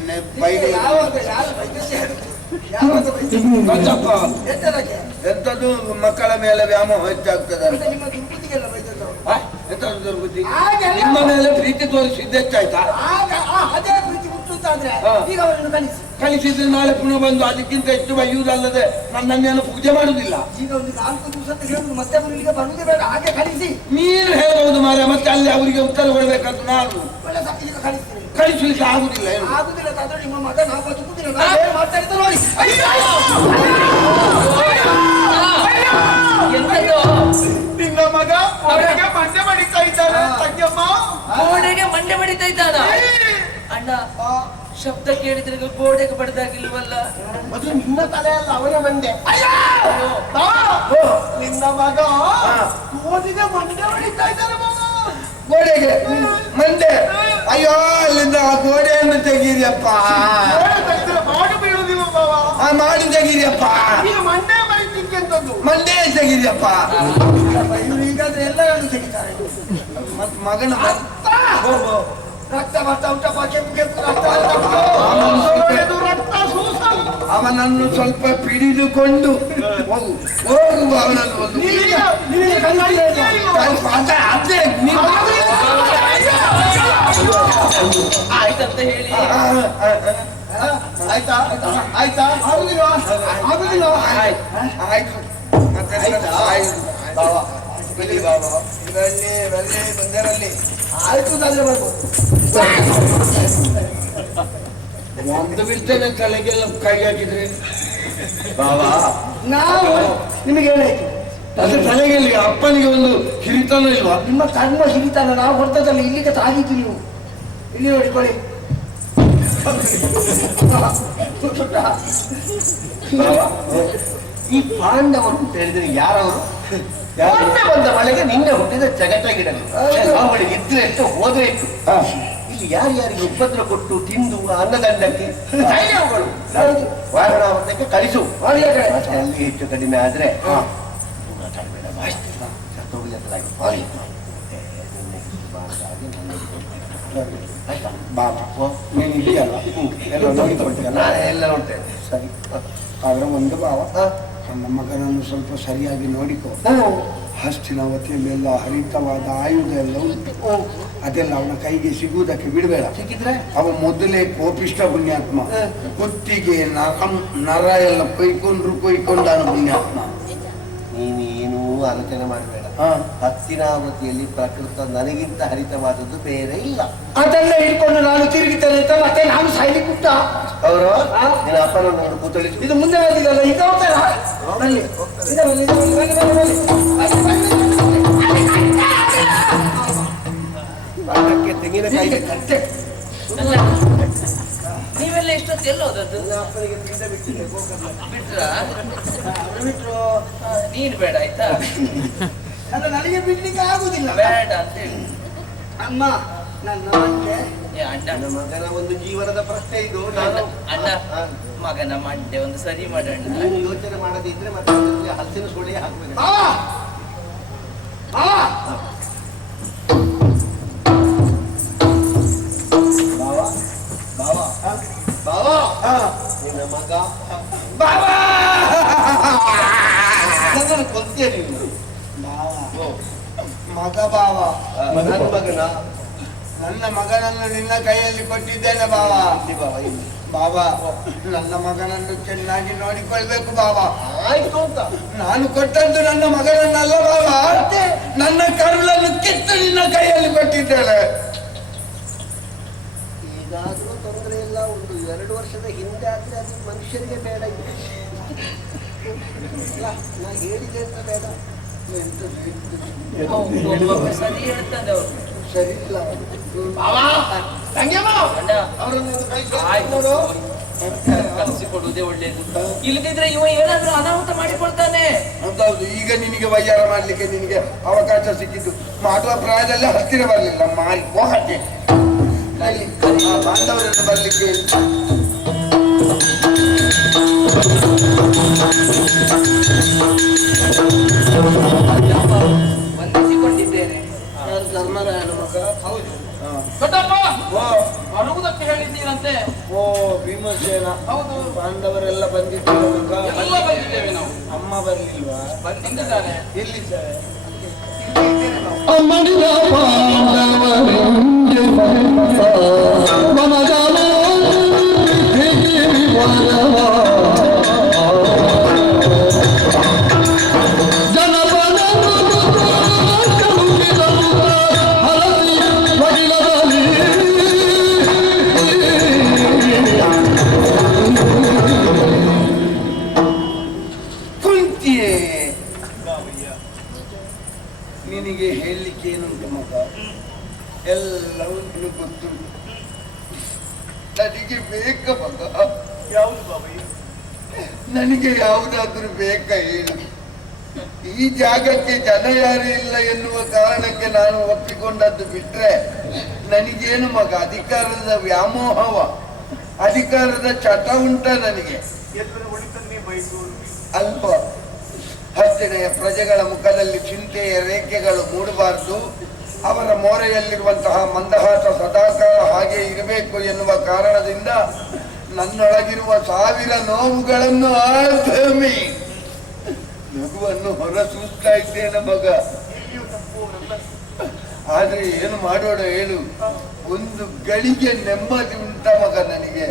ಎಂತದ್ದು ಮಕ್ಕಳ ಮೇಲೆ ವ್ಯಾಮೋಹ ಹೆಚ್ಚಾಗ್ತದೆ. ನಿಮ್ಮ ದುರ್ಬುದ್ಧಿ? ಮೇಲೆ ಪ್ರೀತಿ ತೋರಿಸಿದ್ದು ಹೆಚ್ಚಾಯ್ತಾ? ಕಳಿಸಿದ್ರೆ ನಾಳೆ ಪುನಃ ಬಂದು ಅದಕ್ಕಿಂತ ಹೆಚ್ಚು ಬೈಯುವುದಲ್ಲದೆ ನನ್ನನ್ನೇನು ಪೂಜೆ ಮಾಡುವುದಿಲ್ಲ ಈಗ ಒಂದು ನಾಲ್ಕು ದಿವಸ ಅಂತ ಹೇಳುದು ಮತ್ತೆ ಅವರು ಬರುವುದೇ ಬೇಡ ಹಾಗೆ ಕಳಿಸಿ ನೀನು ಹೇಳಬಹುದು ಮಾರ ಮತ್ತೆ ಅಲ್ಲಿ ಅವರಿಗೆ ಉತ್ತರ ಕೊಡಬೇಕಂತ ನಾನು. ಒಳ್ಳೆ ಸ- ಈಗ ಕಳಿಸ್ತೀನಿ ಕಳಿಸ್ಲಿಕ್ಕೆ ಆಗುದಿಲ್ಲ ಏನು ಆಗುದಿಲ್ಲ ತಾದ್ರೆ ನಿಮ್ಮ ಮಗ ನಾವು ಬದುಕುದಿಲ್ಲ ನಾನು ಏನು ಮಾಡ್ತಾ ಇದ್ದ ನೋಡಿ. ಅಯ್ಯೋ! ಎಂತದ್ದು? ನಿನ್ನ ಮಗ ಅವರಿಗೆ ಮಂಡೆ ಮಡಿತಾ ಇದ್ದಾನೆ ತಂಗಿಯಮ್ಮ. ಗೋಡೆಗೆ ಮಂಡೆ ಬಡಿತಾ ಇದ್ದಾನ? ಅಣ್ಣ ಶಬ್ದ ಕೇಳಿದ್ರೆ ಗೋಡೆಗೆ ಬಡ್ದಾಗಿಲ್ವಲ್ಲ? ಅದು ನಿನ್ನ ತಲೆ ಅಲ್ಲ ಅವನ ಮಂಡೆ. ನಿನ್ನ ಮಗ ಓದಿದ ಮಂಡೆ ಹೊಡಿತಾ ಇದ್ದಾನೆ ಮಗ. ಗೋಡೆಗೆ ಮಂಡೆ ಅಯ್ಯೋ ಅಲ್ಲಿಂದ ಆ ಗೋಡೆಯನ್ನು ತೆಗೀರಿಯಪ್ಪ. ಬಾಡು ಬೀಳುದಿಲ್ಲ ಬಾವ ಆ ಮಾಡಿ ತೆಗೀರಿಯಪ್ಪ. ಮಂಡೆ ಮರಿತಿಕ್ಕೆ ಅಂತದ್ದು ಮಂಡೆ ತೆಗೀರಿಯಪ್ಪ. ಈಗ ಈಗಾದ್ರೆ ಎಲ್ಲರನ್ನು ತೆಗಿತಾರೆ. ಮತ್ ಮಗನ ಹೋಗು. ರಕ್ತ ಬರ್ತಾ ಕೆಂಪು ರಕ್ತ ರಕ್ತ ಸೂಸಲು ಅವನನ್ನು ಸ್ವಲ್ಪ ಪಿಡಿದುಕೊಂಡು ಹೋಗುವ ಹೋಗು ಅವನನ್ನು ಒಂದು. ಅದೇ ಆಯ್ತಂತ ಹೇಳಿ. ಆ, ಆ, ಆ. ಆಯ್ತಾ? ಆಯ್ತಾ? ಆಗುದಿಲ್ಲ ಆಗುದಿಲ್ಲ ಆಯ್ತು. ಆಯ್ತು. ಆಯ್ತಾ? ಆಯ್ತು ಬನ್ನಿ ಬಾಬಾ. ಬನ್ನಿ ಬನ್ನಿ ಬಂದರಲ್ಲಿ ಆಯ್ತು ಅಂದ್ರೆ ಬರ್ಬೋದು ಒಂದು ಬಿಡ್ತೇನೆ ತಲೆಗೆಲ್ಲ ಕೈ ಹಾಕಿದ್ರಿ? ಬಾಬಾ. ನಾವು ನಿಮಗೆ ಹೇಳಿ. ಅದರ ತಲೆಗೆ ತಲೆಗೆಲ್ಲಿ ಅಪ್ಪನಿಗೆ ಒಂದು ಹಿರಿತನ ಇಲ್ವಾ? ನಿಮ್ಮ ಕರ್ಮ ಹಿರಿತನ ನಾವು ಹೊರ್ತದಲ್ಲ ಇಲ್ಲಿಗೆ ತಾಗಿದ್ದು ನೀವು. ಇಲ್ಲಿ ನೋಡಿಕೊಳ್ಳಿ ಈ ಪಾಂಡವರು ಅಂತ ಹೇಳಿದ್ರೆ ಯಾರವರು? ಮೊನ್ನೆ ಬಂದ ಮಳೆಗೆ ನಿನ್ನೆ ಹುಟ್ಟಿದ. ಅವಳಿಗೆ ಇದ್ರೆ ಎಷ್ಟು ಹೋದ್ರೆ ಇತ್ತು. ಇಲ್ಲಿ ಯಾರ್ಯಾರಿಗೆ ಉಪದ್ರ ಕೊಟ್ಟು ತಿಂದು ಅನ್ನದಂಡಕ್ಕೆ. ವಾರಣಾವತಕ್ಕೆ ಕಳಿಸು. ಅಲ್ಲಿ ಹೆಚ್ಚು ಕಡಿಮೆ ಆದ್ರೆ ಬಾಬಾ. ನೀನು ಇದೆಯಲ್ಲ ಎಲ್ಲ ಎಲ್ಲ ನೋಡ್ತೇನೆ ಸರಿ. ಆದ್ರೆ ಒಂದು ಬಾವ. ನನ್ನ ಮಗನನ್ನು ಸ್ವಲ್ಪ ಸರಿಯಾಗಿ ನೋಡಿಕೋ. ಹಸ್ತಿನ ವತಿಯಲ್ಲೆಲ್ಲ ಹರಿತವಾದ ಆಯುಧ ಎಲ್ಲ ಉಂಟು ಅದೆಲ್ಲ ಅವನ ಕೈಗೆ ಸಿಗುವುದಕ್ಕೆ ಬಿಡಬೇಡ. ಸಿಕ್ಕಿದ್ರೆ? ಅವ ಮೊದಲೇ ಕೋಪಿಷ್ಟ ಪುಣ್ಯಾತ್ಮ. ಕುತ್ತಿಗೆ ನರಂ ನರ ಎಲ್ಲ ಕೊಯ್ಕೊಂಡ್ರು ಕೊಯ್ಕೊಂಡಾನ ಪುಣ್ಯಾತ್ಮ. ನೀನೇನೂ ಆಲೋಚನೆ ಮಾಡಬೇಡ. ಹಾ. ಹತ್ತಿನಾವತಿಯಲ್ಲಿ ಪ್ರಕೃತ ನನಗಿಂತ ಹರಿತವಾದದ್ದು ಬೇರೆ ಇಲ್ಲ. ಅದನ್ನ ಹಿಡ್ಕೊಂಡು ನಾನು ತಿರುಗಿತೇನೆ ಅಂತ ಮತ್ತೆ ನಾನು ಸಾಯ್ಲಿ ಕುಟ್ಟ ಅವರು? ನಿನ್ನ ನೋಡಿ ಕೂತಳಿ ಇದು ಮುಂದೆ ಬಂದಿದ್ದಲ್ಲ ಈಗ ಹೋಗ್ತಾರ? ಬನ್ನಿ. ಇದು ಬನ್ನಿ, ಇದು ಬನ್ನಿ, ಬನ್ನಿ, ಬನ್ನಿ, ಬನ್ನಿ. ಬನ್ನಿ, ಬನ್ನಿ, ಅದಕ್ಕೆ ತೆಂಗಿನಕಾಯಿ ಕಟ್ಟೆ. ನೀವೆಲ್ಲ ಎಷ್ಟೊತ್ತು ಎಲ್ಲ ಹೋದದ್ದು? ಅಪ್ಪನಿಗೆ ತಿಂದ ಬಿಟ್ಟಿದೆ ಬಿಟ್ರ? ಬಿಟ್ರು. ನೀನು ಬೇಡ ಆಯ್ತಾ? ಅಲ್ಲ ನನಗೆ ಬಿಡ್ಲಿಕ್ಕೆ ಆಗುದಿಲ್ಲ. ಬೇಡ ಅಂತ ಹೇಳಿ. ಅಮ್ಮ ನನ್ನ ಮಂಡೆ ಏ ಅಣ್ಣ. ನನ್ನ ಮಗನ ಒಂದು ಜೀವನದ ಪ್ರಶ್ನೆ ಇದು. ಅಣ್ಣ ನಾನು ಅಣ್ಣ ಮಗನ ಮಂಡೆ ಒಂದು ಸರಿ ಮಾಡೋಣ ನೀನು ಯೋಚನೆ ಮಾಡದಿದ್ರೆ ಮತ್ತೆ ಹಸಿರು ಹಲಸಿನ ಹಾಕ್ಬೇಕು ಹಾಕಬೇಕು ಮಗ ನನ್ನ ಮಗನ? ನನ್ನ ಮಗನನ್ನು ನಿನ್ನ ಕೈಯಲ್ಲಿ ಕೊಟ್ಟಿದ್ದೇನೆ ಬಾವ. ಇಲ್ಲಿ ಬಾವ ಇಲ್ಲಿ ಬಾಬಾ ನನ್ನ ಮಗನನ್ನು ಚೆನ್ನಾಗಿ ನೋಡಿಕೊಳ್ಬೇಕು ಬಾಬಾ ಆಯ್ತು ಅಂತ. ನಾನು ಕೊಟ್ಟದ್ದು ನನ್ನ ಮಗನನ್ನಲ್ಲ ಬಾಬಾ ನನ್ನ ಕರುಳನ್ನು ಕಿತ್ತು ನಿನ್ನ ಕೈಯಲ್ಲಿ ಕೊಟ್ಟಿದ್ದೇನೆ. ಈಗಾದ್ರೂ ತೊಂದರೆ ಇಲ್ಲ ಒಂದು ಎರಡು ವರ್ಷದ ಹಿಂದೆ ಆದ್ರೆ ಅದು ಮನುಷ್ಯರಿಗೆ ಬೇಡ. ನಾ ಹೇಳಿದೆ ಅಂತ ಬೇಡ. ಸರಿ ಹೇಳ್ತದೆ ಅವರು ಸರಿ ಇಲ್ಲ ಕಲಿಸಿಕೊಡುವುದೇ ಒಳ್ಳೇದು ಇಲ್ಲದಿದ್ರೆ ಇವ ಏನಾದ್ರೂ ಅನಾಹುತ ಮಾಡಿಕೊಳ್ತಾನೆ ಹೌದು ಈಗ ನಿನಗೆ ವೈಯಾರ ಮಾಡ್ಲಿಕ್ಕೆ ನಿನಗೆ ಅವಕಾಶ ಸಿಕ್ಕಿದ್ದು ಮಾಡುವ ಪ್ರಾಯದಲ್ಲಿ ಹತ್ತಿರ ಬರಲಿಲ್ಲ ಮಾರಿ ಬಾಂಧವರನ್ನು ಬರ್ಲಿಕ್ಕೆ ಯಾರು ಧರ್ಮರಾಯನ ಮಗ ಹೌದು. ದೊಡ್ಡಪ್ಪ ಓ ಬರುವುದಕ್ಕೆ ಹೇಳಿದ್ದೀರಂತೆ. ಓ ಭೀಮಸೇನ ಹೌದು. ಪಾಂಡವರೆಲ್ಲ ಬಂದಿದ್ದಾರೆ ಮಗ ಎಲ್ಲ ಬಂದಿದ್ದೇವೆ ನಾವು. ಅಮ್ಮ ಬರ್ಲಿಲ್ವಾ? ಬಂದಿದ್ದಾರೆ. ಎಲ್ಲಿದ್ದಾರೆ? ನನಗೆ ಯಾವುದಾದ್ರೂ ಬೇಕಾ ಏನು? ಈ ಜಾಗಕ್ಕೆ ಜನ ಯಾರು ಇಲ್ಲ ಎನ್ನುವ ಕಾರಣಕ್ಕೆ ನಾನು ಒಪ್ಪಿಕೊಂಡದ್ದು ಬಿಟ್ರೆ ನನಗೇನು ಮಗ? ಅಧಿಕಾರದ ವ್ಯಾಮೋಹವ? ಅಧಿಕಾರದ ಚಟ ಉಂಟ ನನಗೆ? ಅಲ್ಪ ಹತ್ತಿರ ಪ್ರಜೆಗಳ ಮುಖದಲ್ಲಿ ಚಿಂತೆಯ ರೇಖೆಗಳು ಮೂಡಬಾರದು. ಅವರ ಮೋರೆಯಲ್ಲಿರುವಂತಹ ಮಂದಹಾಸ ಸದಾಕಾಲ ಹಾಗೆ ಇರಬೇಕು ಎನ್ನುವ ಕಾರಣದಿಂದ ನನ್ನೊಳಗಿರುವ ಸಾವಿರ ನೋವುಗಳನ್ನು ಆಧಮಿ ನಗುವನ್ನು ಹೊರಸೂಸ್ತಾ ಇದ್ದೇನೆ ಮಗ. ಆದ್ರೆ ಏನು ಮಾಡೋಣ ಹೇಳು. ಒಂದು ಗಳಿಗೆ ನೆಮ್ಮದಿ ಉಂಟ ಮಗ ನನಗೆ.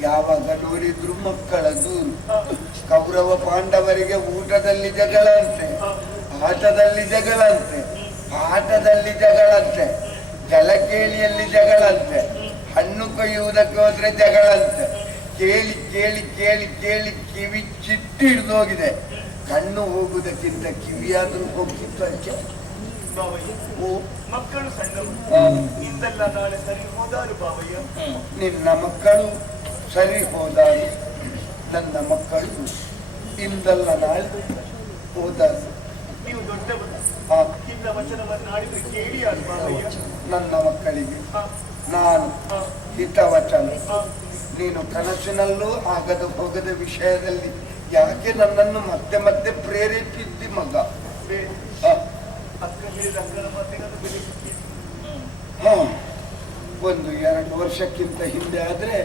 ಯಾವಾಗ ನೋಡಿದ್ರು ಮಕ್ಕಳ ದೂರು. ಕೌರವ ಪಾಂಡವರಿಗೆ ಊಟದಲ್ಲಿ ಜಗಳಂತೆ, ಆಟದಲ್ಲಿ ಜಗಳಂತೆ ಆಟದಲ್ಲಿ ಜಗಳಂತೆ, ಜಲಕೇಳಿಯಲ್ಲಿ ಜಗಳಂತೆ. ಹಣ್ಣು ಕೊಯ್ಯುವುದಕ್ಕೆ ಹೋದ್ರೆ ಅಂತ. ಕೇಳಿ ಕೇಳಿ ಕೇಳಿ ಕೇಳಿ ಕಿವಿ ಚಿಟ್ಟು ಹಿಡಿದೋಗಿದೆ ಕಣ್ಣು ಹೋಗುವುದಕ್ಕಿಂತ ಕಿವಿಯಾದ್ರೂ ಹೋಗ್ತಿತ್ತು ಅದಕ್ಕೆ. ಬಾಬಯ್ಯ ಓ ಮಕ್ಕಳು ಸಣ್ಣ ಹ್ಮ್. ಇಂದಲ್ಲ ನಾಳೆ ಸರಿ ಹೋದಾರು ಬಾಬಯ್ಯ ನಿನ್ನ ಮಕ್ಕಳು ಸರಿ ಹೋದಾಗ ನನ್ನ ಮಕ್ಕಳು ಇಂದಲ್ಲ ನಾಳೆ ಹೋದಾಗ ನೀವು ದೊಡ್ಡ ವಚನವನ್ನು ಆಡಿದ್ರೆ ಕೇಳಿ ನನ್ನ ಮಕ್ಕಳಿಗೆ. ಹ, ನಾನು ಹಿತವಚನ ನೀನು ಕನಸಿನಲ್ಲೂ ಆಗದ ಹೋಗದ ವಿಷಯದಲ್ಲಿ ಯಾಕೆ ನನ್ನನ್ನು ಮತ್ತೆ ಮತ್ತೆ ಪ್ರೇರೇಪಿದ್ದಿ ಮಗ. ಒಂದು ಎರಡು ವರ್ಷಕ್ಕಿಂತ ಹಿಂದೆ ಆದ್ರೆ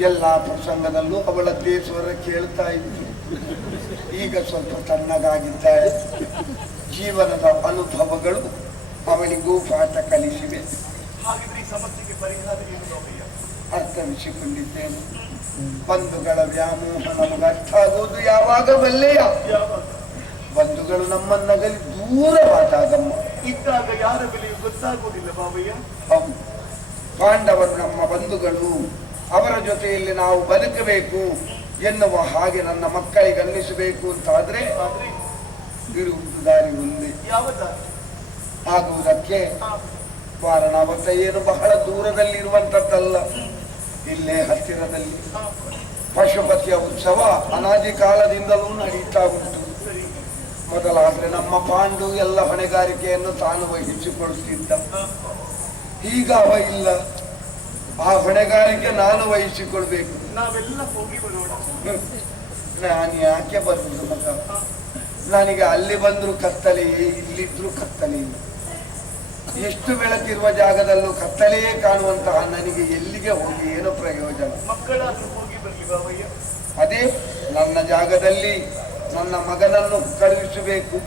ಎಲ್ಲಾ ಪ್ರಸಂಗದಲ್ಲೂ ಅವಳ ದೇಶವರ ಕೇಳ್ತಾ ಇದ್ರು ಈಗ ಸ್ವಲ್ಪ ತಣ್ಣಗಾಗಿದ್ದಾಳೆ. ಜೀವನದ ಅನುಭವಗಳು ಅವಳಿಗೂ ಪಾಠ ಕಲಿಸಿವೆ. ಅರ್ಥವಿಸಿಕೊಂಡಿದ್ದೇನೆ. ಬಂಧುಗಳ ವ್ಯಾಮೋಹ ನಮಗೆ ಅರ್ಥ ಆಗುವುದು ಯಾವಾಗ ಬಲ್ಲೆಯ ಬಂಧುಗಳು ನಮ್ಮನ್ನಗಲಿ ದೂರವಾದಾಗಮ್ಮ ಇದ್ದಾಗ ಯಾರ ಬೆಲೆಯೂ ಗೊತ್ತಾಗುವುದಿಲ್ಲ ಬಾಬಯ್ಯ. ಹೌದು. ಪಾಂಡವರು ನಮ್ಮ ಬಂಧುಗಳು ಅವರ ಜೊತೆಯಲ್ಲಿ ನಾವು ಬದುಕಬೇಕು ಎನ್ನುವ ಹಾಗೆ ನನ್ನ ಮಕ್ಕಳಿಗೆ ಅನ್ನಿಸಬೇಕು ಅಂತಾದ್ರೆ ಆದ್ರೆ ಇರುವುದು ದಾರಿ ಮುಂದೆ ಯಾವ ದಾರಿ? ಆಗುವುದಕ್ಕೆ ವಾರಣಾವತ ಏನು ಬಹಳ ದೂರದಲ್ಲಿ ಇರುವಂತದ್ದಲ್ಲ ಇಲ್ಲೇ ಹತ್ತಿರದಲ್ಲಿ. ಪಶುಪತಿಯ ಉತ್ಸವ ಅನಾದಿ ಕಾಲದಿಂದಲೂ ನಡೀತಾ ಉಂಟು. ಮೊದಲಾದ್ರೆ ನಮ್ಮ ಪಾಂಡು ಎಲ್ಲ ಹೊಣೆಗಾರಿಕೆಯನ್ನು ತಾನು ವಹಿಸಿಕೊಳ್ಳುತ್ತಿದ್ದ. ಈಗ ಅವ ಇಲ್ಲ. ಆ ಹೊಣೆಗಾರಿಕೆ ನಾನು ವಹಿಸಿಕೊಳ್ಬೇಕು. ನಾನು ಯಾಕೆ ಬರುವುದು ಮಗ? ನನಗೆ ಅಲ್ಲಿ ಬಂದ್ರು ಕತ್ತಲೆಯೇ ಇಲ್ಲಿದ್ರು ಕತ್ತಲೆ ಎಷ್ಟು ಬೆಳಕಿರುವ ಜಾಗದಲ್ಲೂ ಕತ್ತಲೆಯೇ ಕಾಣುವಂತಹ ನನಗೆ ಎಲ್ಲಿಗೆ ಹೋಗಿ ಏನು ಪ್ರಯೋಜನ. ಅದೇ ನನ್ನ ಜಾಗದಲ್ಲಿ ನನ್ನ ಮಗನನ್ನು ಕಳುಹಿಸಬೇಕು.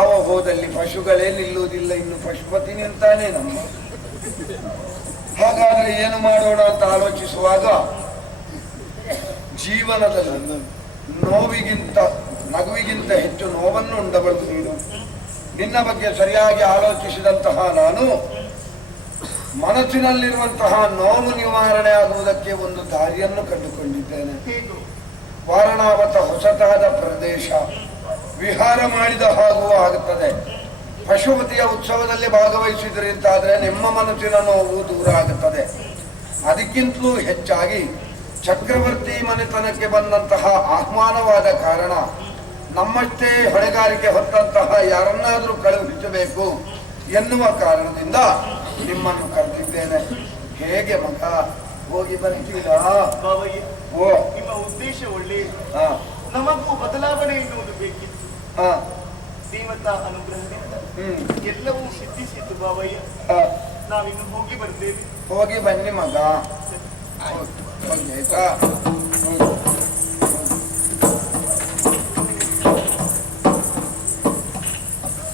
ಅವ ಹೋದಲ್ಲಿ ಪಶುಗಳೇ ನಿಲ್ಲುವುದಿಲ್ಲ, ಇನ್ನು ಪಶುಪತಿ ನಿಂತಾನೆ ನಮ್ಮ. ಹಾಗಾದ್ರೆ ಏನು ಮಾಡೋಣ ಅಂತ ಆಲೋಚಿಸುವಾಗ ಜೀವನದಲ್ಲಿ ನೋವಿಗಿಂತ, ನಗುವಿಗಿಂತ ಹೆಚ್ಚು ನೋವನ್ನು ಉಂಡಬಳಸಿ ನಿನ್ನ ಬಗ್ಗೆ ಸರಿಯಾಗಿ ಆಲೋಚಿಸಿದಂತಹ ನಾನು ಮನಸ್ಸಿನಲ್ಲಿರುವಂತಹ ನೋವು ನಿವಾರಣೆ ಆಗುವುದಕ್ಕೆ ಒಂದು ದಾರಿಯನ್ನು ಕಂಡುಕೊಂಡಿದ್ದೇನೆ. ವಾರಣಾವತ ಹೊಸತಾದ ಪ್ರದೇಶ. ವಿಹಾರ ಮಾಡಿದ ಹಾಗೂ ಆಗುತ್ತದೆ ಪಶುಪತಿಯ ಉತ್ಸವದಲ್ಲಿ ಭಾಗವಹಿಸಿದ್ರಿ ಅಂತಾದರೆ ನಿಮ್ಮ ಮನಸ್ಸಿನ ನೋವು ದೂರ ಆಗುತ್ತದೆ ಅದಕ್ಕಿಂತಲೂ ಹೆಚ್ಚಾಗಿ ಚಕ್ರವರ್ತಿ ಮನೆತನಕ್ಕೆ ಬಂದಂತಹ ಆಹ್ವಾನವಾದ ಕಾರಣ ನಮ್ಮಷ್ಟೇ ಹೊಣೆಗಾರಿಕೆ ಹೊತ್ತಂತಹ ಯಾರನ್ನಾದರೂ ಕಳುಹಿಸಬೇಕು ಎನ್ನುವ ಕಾರಣದಿಂದ ನಿಮ್ಮನ್ನು ಕರೆದಿದ್ದೇನೆ. ಹೇಗೆ ಮಗ? ಹೋಗಿ ಬರ್ತೀರಾ ಓ. ನಿಮ್ಮ ಉದ್ದೇಶ ಒಳ್ಳೆ. ಹಾ. ನಮಗೂ ಬದಲಾವಣೆ ಎನ್ನುವುದು ಬೇಕಿತ್ತು. ಹಾ. ದೇವತಾ ಅನುಗ್ರಹದಿಂದ ಎಲ್ಲವೂ ಸಿದ್ಧಿಸಿತ್ತು ಬಾವಯ್ಯ ಹಾ. ನಾವಿನ್ನು ಹೋಗಿ ಬರ್ತೇವೆ. ಹೋಗಿ ಬನ್ನಿ ಮಗ. ಆಯ್ತಾ?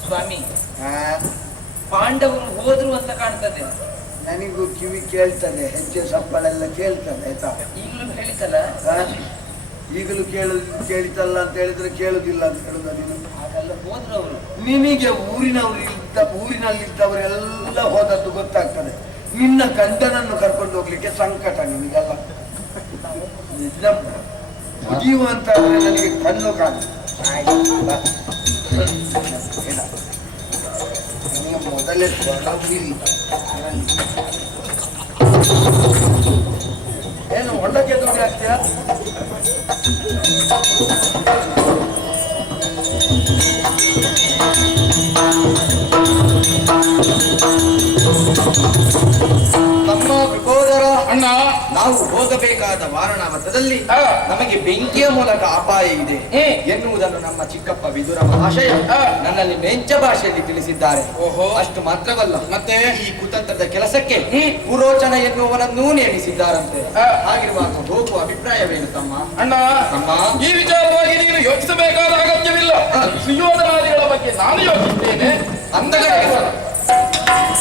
ಸ್ವಾಮಿ. ಪಾಂಡವರು ಹೋದ್ರು ಅಂತ ಕಾಣ್ತದೆ. ನನಗೂ ಕಿವಿ ಕೇಳ್ತದೆ ಹೆಜ್ಜೆ ಸಪ್ಪಳೆಲ್ಲ ಕೇಳ್ತದೆ ಆಯ್ತಾ? ಈಗಲೂ ಹೇಳಿತಲ್ಲ? ಈಗಲೂ ಕೇಳು ಕೇಳಿತಲ್ಲ ಅಂತ ಹೇಳಿದ್ರೆ ಕೇಳುದಿಲ್ಲ ಅಂತ ಹೇಳುದ ನೀನು? ಹಾಗಲ್ಲ ಹೋದ್ರು ಅವರು. ನಿನಗೆ ಊರಿನವರು ಇದ್ದ ಊರಿನಲ್ಲಿದ್ದವರೆಲ್ಲ ಹೋದದ್ದು ಗೊತ್ತಾಗ್ತದೆ. ನಿನ್ನ ಗಂಡನನ್ನು ಕರ್ಕೊಂಡು ಹೋಗ್ಲಿಕ್ಕೆ ಸಂಕಟ ನಿಮಗೆಲ್ಲ ನಿಜ. ಮುಗಿಯುವ ಅಂತ ಅಂದ್ರೆ ನನಗೆ ಕಣ್ಣು ಕಾಣು. ಮೊದಲೇ ತೊಡಗಿಲ್ಲ ಏನು ಹೊಂಡಕ್ಕೆ ದುಡ್ಡು ಆಗ್ತೀಯ ತಮ್ಮ ಅಣ್ಣ ನಾವು ಹೋಗಬೇಕಾದ ವಾರಣಾವತದಲ್ಲಿ. ನಮಗೆ ಬೆಂಕಿಯ ಮೂಲಕ ಅಪಾಯ ಇದೆ. ಎನ್ನುವುದನ್ನು ನಮ್ಮ ಚಿಕ್ಕಪ್ಪ ವಿದುರ ಮಹಾಶಯ. ನನ್ನಲ್ಲಿ ಮೆಂಚ ಭಾಷೆಯಲ್ಲಿ ತಿಳಿಸಿದ್ದಾರೆ ಓಹೋ. ಅಷ್ಟು ಮಾತ್ರವಲ್ಲ ಮತ್ತೆ? ಈ ಕುತಂತ್ರದ ಕೆಲಸಕ್ಕೆ. ಪುರೋಚನ ಎನ್ನುವನನ್ನೂ ನೇಮಿಸಿದ್ದಾರಂತೆ. ಹಾಗಿರುವಾಗ ಹೋಗುವ ಅಭಿಪ್ರಾಯವೇನು ತಮ್ಮ ಅಣ್ಣ ತಮ್ಮ ಈ ವಿಚಾರವಾಗಿ ನೀನು ಯೋಚಿಸಬೇಕಾದ ಅಗತ್ಯವಿಲ್ಲ ಸುಯೋಧನಾದಿಗಳ ಬಗ್ಗೆ ನಾನು ಯೋಚಿಸುತ್ತೇನೆ ಅಂದಗಡೆಗೆ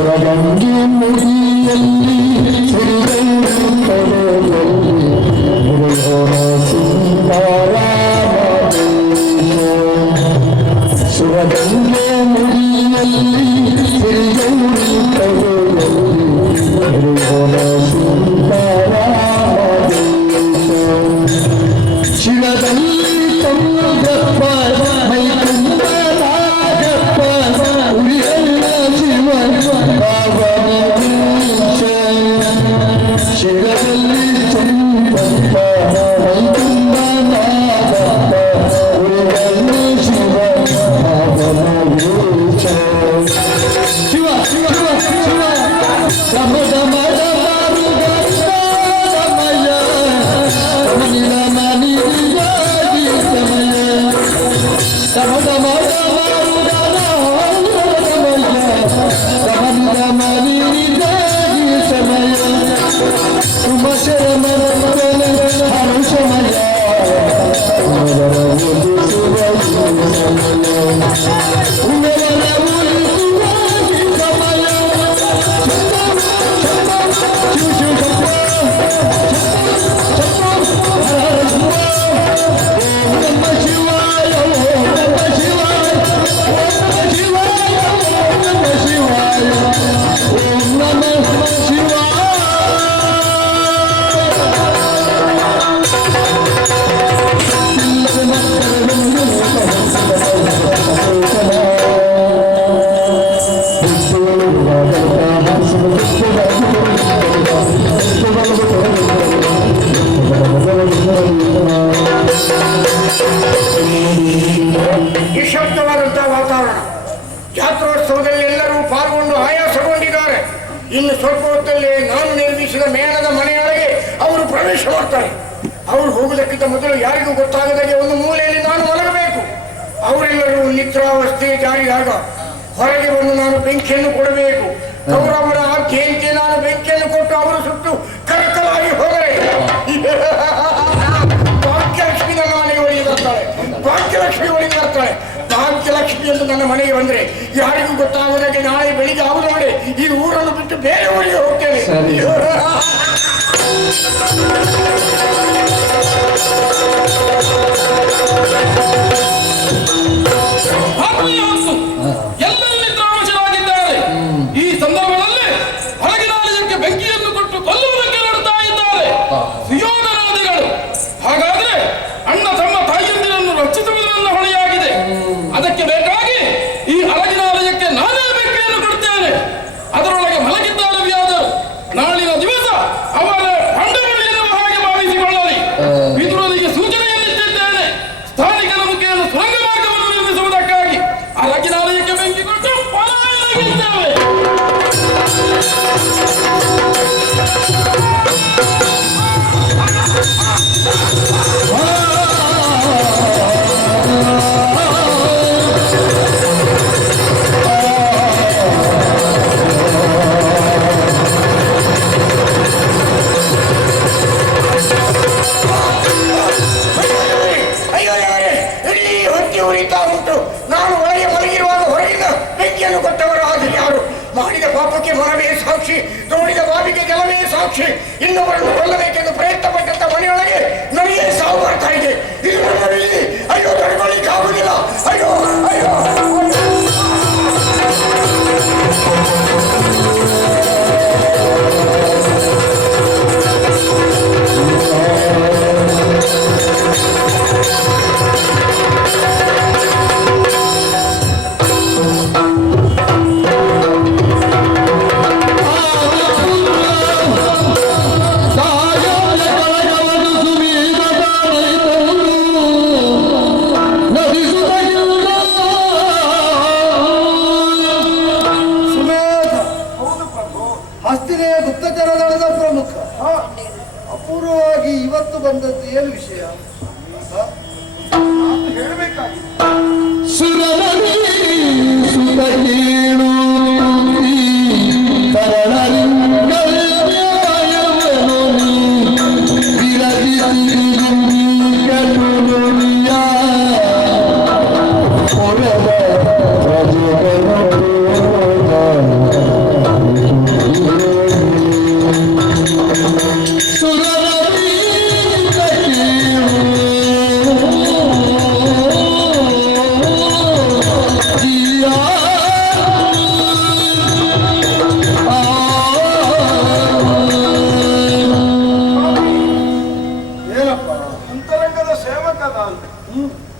Tak ada. ಹಸ್ತಿನೆಯ ಗುಪ್ತಚರ ದಳದ ಪ್ರಮುಖ. ಅಪೂರ್ವವಾಗಿ ಇವತ್ತು ಬಂದದ್ದು ಏನು ವಿಷಯ? ಹೇಳಬೇಕಾಗಿ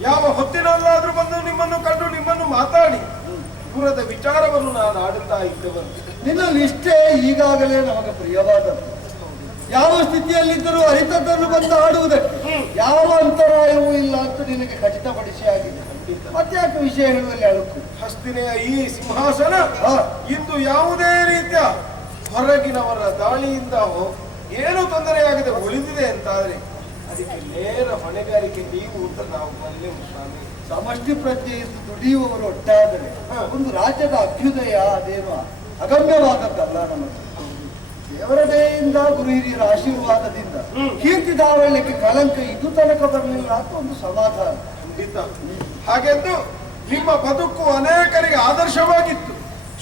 ಯಾವ ಹೊತ್ತಿನಲ್ಲಾದ್ರೂ ಬಂದು ನಿಮ್ಮನ್ನು ಕಂಡು ನಿಮ್ಮನ್ನು ಮಾತಾಡಿ. ದೂರದ ವಿಚಾರವನ್ನು ನಾನು ಆಡುತ್ತಾ ಇದ್ದವನು. ನಿನ್ನ ನಿಷ್ಠೆ ಈಗಾಗಲೇ ನಮಗೆ ಪ್ರಿಯವಾದದ್ದು. ಯಾವ ಸ್ಥಿತಿಯಲ್ಲಿದ್ದರೂ ಅರಿತದ್ದನ್ನು ಬಂದು ಆಡುವುದಕ್ಕೆ ಯಾವ ಅಂತರಾಯವೂ ಇಲ್ಲ ಅಂತ ನಿನಗೆ ಖಚಿತಪಡಿಸಿ ಆಗಿದೆ ಮತ್ತ್ಯಾಕೆ ವಿಷಯ ಹೇಳುವಲ್ಲಿ ಅಳುಕು? ಹಸ್ತಿನೆಯ ಈ ಸಿಂಹಾಸನ ಇಂದು ಯಾವುದೇ ರೀತಿಯ ಹೊರಗಿನವರ ದಾಳಿಯಿಂದ ಏನು ತೊಂದರೆಯಾಗಿದೆ ಉಳಿದಿದೆ ಅಂತಾದ್ರೆ ಅದಕ್ಕೆ ನೇರ ಹೊಣೆಗಾರಿಕೆ ನೀವು ಅಂತ ನಾವು ಸ್ವಾಮಿ ಸಮಷ್ಟಿ ಪ್ರಜ್ಞೆಯಿಂದ ದುಡಿಯುವವರು ಒಟ್ಟಾದರೆ ಒಂದು ರಾಜ್ಯದ ಅಭ್ಯುದಯ ಅದೇನು ಅಗಮ್ಯವಾದದ್ದಲ್ಲ ನಮಗೆ. ದೇವರ ದಯೆಯಿಂದ ಗುರು ಹಿರಿಯರ ಆಶೀರ್ವಾದದಿಂದ ಕೀರ್ತಿ ದಾವಳ್ಯಕ್ಕೆ ಕಲಂಕ ಇದು ತನಕ ಬರಲಿಲ್ಲ ಅಂತ ಒಂದು ಸಮಾಧಾನ. ಖಂಡಿತ. ಹಾಗೆಂದು ನಿಮ್ಮ ಬದುಕು ಅನೇಕರಿಗೆ ಆದರ್ಶವಾಗಿತ್ತು.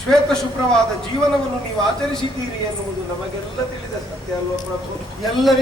ಶ್ವೇತ ಶುಭ್ರವಾದ ಜೀವನವನ್ನು ನೀವು ಆಚರಿಸಿದ್ದೀರಿ ಎನ್ನುವುದು ನಮಗೆಲ್ಲ ತಿಳಿದ ಸತ್ಯ ಅಲ್ವಾ ಪ್ರಭು? ಎಲ್ಲರಿಗೂ